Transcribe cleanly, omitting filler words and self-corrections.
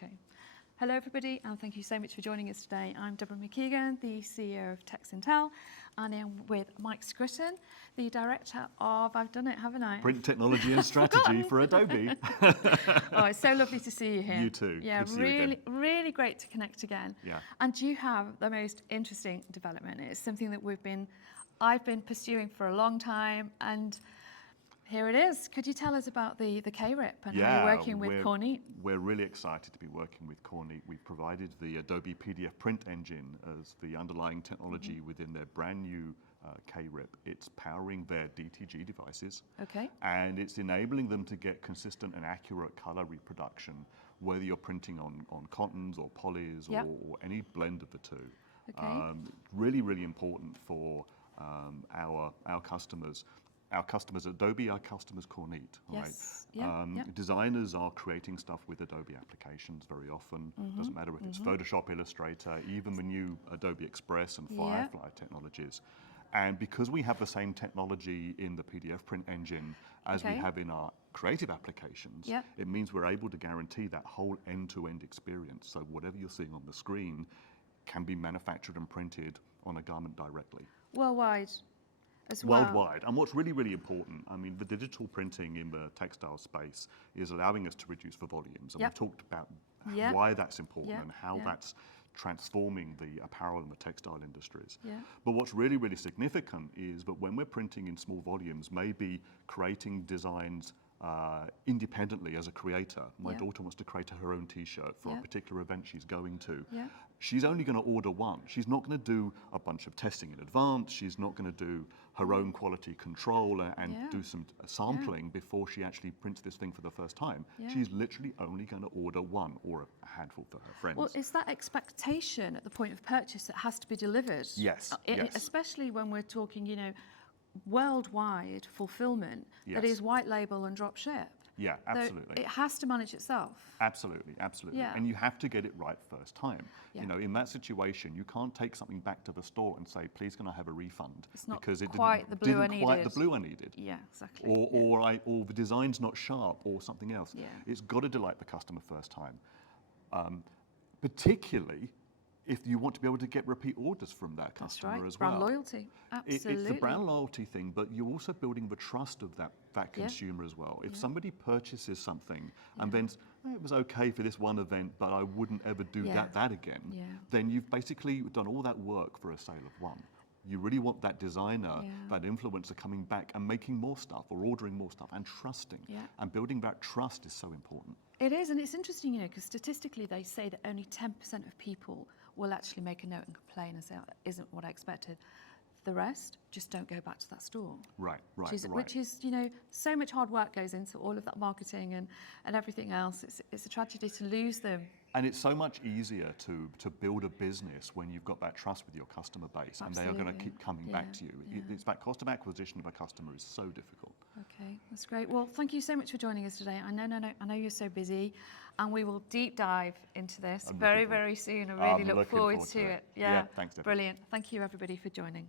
Okay. Hello everybody, and thank you so much for joining us today. I'm Deborah McKeegan, the CEO of Texintel, and I'm with Mike Scrutton, the Director of, I've done it, haven't I? Print Technology and Strategy for Adobe. Oh, it's so lovely to see you here. You too. Yeah, Good to see you again. really great to connect again. Yeah. And you have the most interesting development. It's something that I've been pursuing for a long time, and here it is. Could you tell us about the K-RIP and how you're working with Kornit? We're really excited to be working with Kornit. We've provided the Adobe PDF print engine as the underlying technology within their brand new K-RIP. It's powering their DTG devices. Okay. And it's enabling them to get consistent and accurate color reproduction, whether you're printing on cottons or polys or any blend of the two. Okay. Really, really important for our customers. Our customers Adobe, our customers Kornit, Yes. right? Designers are creating stuff with Adobe applications very often. Doesn't matter if it's Photoshop, Illustrator, even the new Adobe Express and Firefly technologies. And because we have the same technology in the PDF print engine as we have in our creative applications, it means we're able to guarantee that whole end-to-end experience. So whatever you're seeing on the screen can be manufactured and printed on a garment directly. Worldwide as well. Worldwide. And what's really, really important, I mean, the digital printing in the textile space is allowing us to reduce the volumes. And we've talked about why that's important and how that's transforming the apparel and the textile industries. But what's really, really significant is that when we're printing in small volumes, maybe creating designs independently as a creator. My daughter wants to create her own t-shirt for a particular event she's going to. She's only going to order one. She's not going to do a bunch of testing in advance. She's not going to do her own quality control and do some sampling before she actually prints this thing for the first time. She's literally only going to order one or a handful for her friends. Well, it's that expectation at the point of purchase that has to be delivered. Yes, Especially when we're talking, you know, worldwide fulfillment that is white label and drop ship. Yeah, absolutely. It has to manage itself. Absolutely, absolutely. Yeah. And you have to get it right first time. Yeah. You know, in that situation, you can't take something back to the store and say, please can I have a refund? It's not because it quite the blue I didn't quite needed. the blue I needed. Yeah, exactly. Or the design's not sharp or something else. Yeah. It's got to delight the customer first time. Particularly if you want to be able to get repeat orders from that customer as well. Brand loyalty, absolutely. It's the brand loyalty thing, but you're also building the trust of that consumer as well. If somebody purchases something and then it was okay for this one event, but I wouldn't ever do that again, then you've basically done all that work for a sale of one. You really want that designer, that influencer coming back and making more stuff or ordering more stuff and trusting. And building that trust is so important. It is, and it's interesting, you know, because statistically they say that only 10% of people will actually make a note and complain and say, oh, that isn't what I expected. The rest just don't go back to that store. Right. Which is, you know, so much hard work goes into all of that marketing and everything else. It's a tragedy to lose them. And it's so much easier to build a business when you've got that trust with your customer base. Absolutely. And they are going to keep coming back to you. It's that cost of acquisition of a customer is so difficult. Okay, that's great. Well, thank you so much for joining us today. I know you're so busy, and we will deep dive into this very soon. I really look forward to it. Yeah, thanks, Debbie. Brilliant. Thank you, everybody, for joining.